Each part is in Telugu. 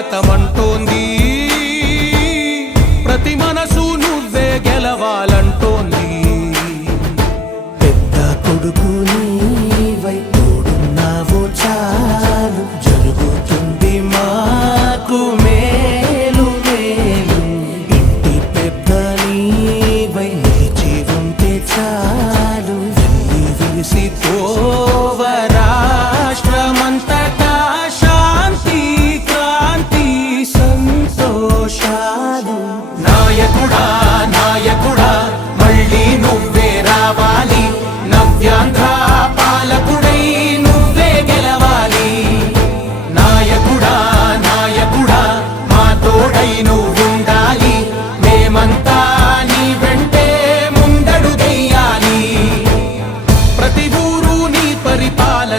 స్వాగతం ప్రతి మనసు నువ్వే గెలవాలంటోంది. పెద్ద కొడుకు నీవై తోడున్నావు చాలు. జరుగుతుంది మాకు మేలు మేలు. ఇంటి పెద్ద నీవై నిలిచి ఉంటే చాలు. వెళ్ళి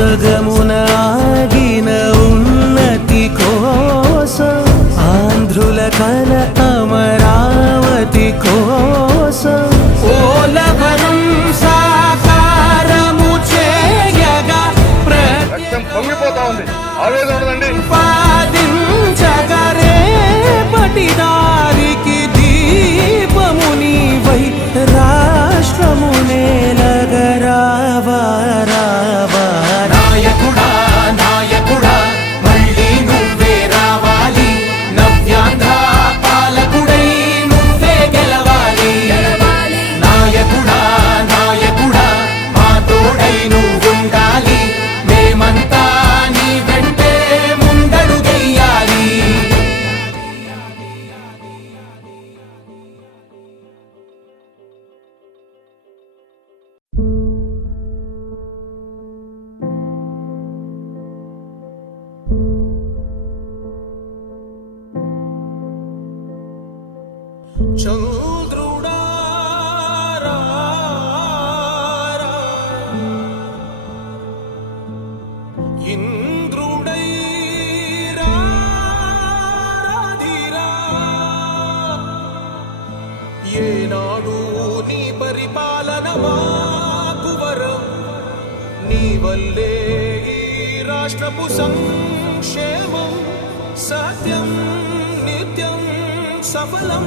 olsa da ఇంద్రుడై ఏనాడు నీ పరిపాలన మాకు వరం. నీ వల్లే ఈ రాష్ట్రపు సంక్షేమం సత్యం నిత్యం సఫలం.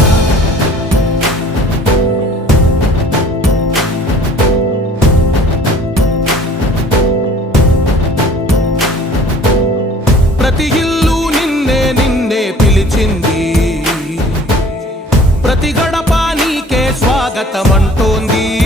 స్వాగతమంటోంది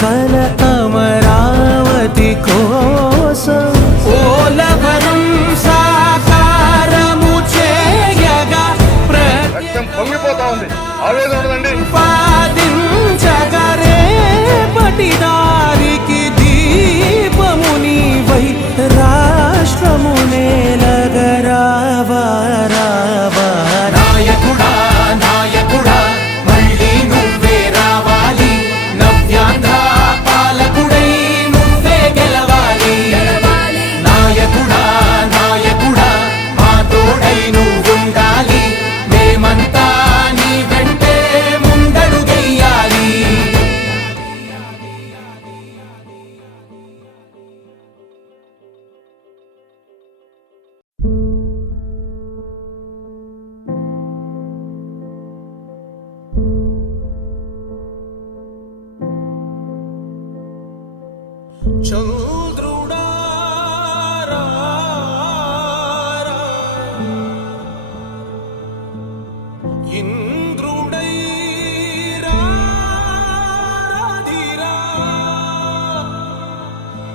கல 成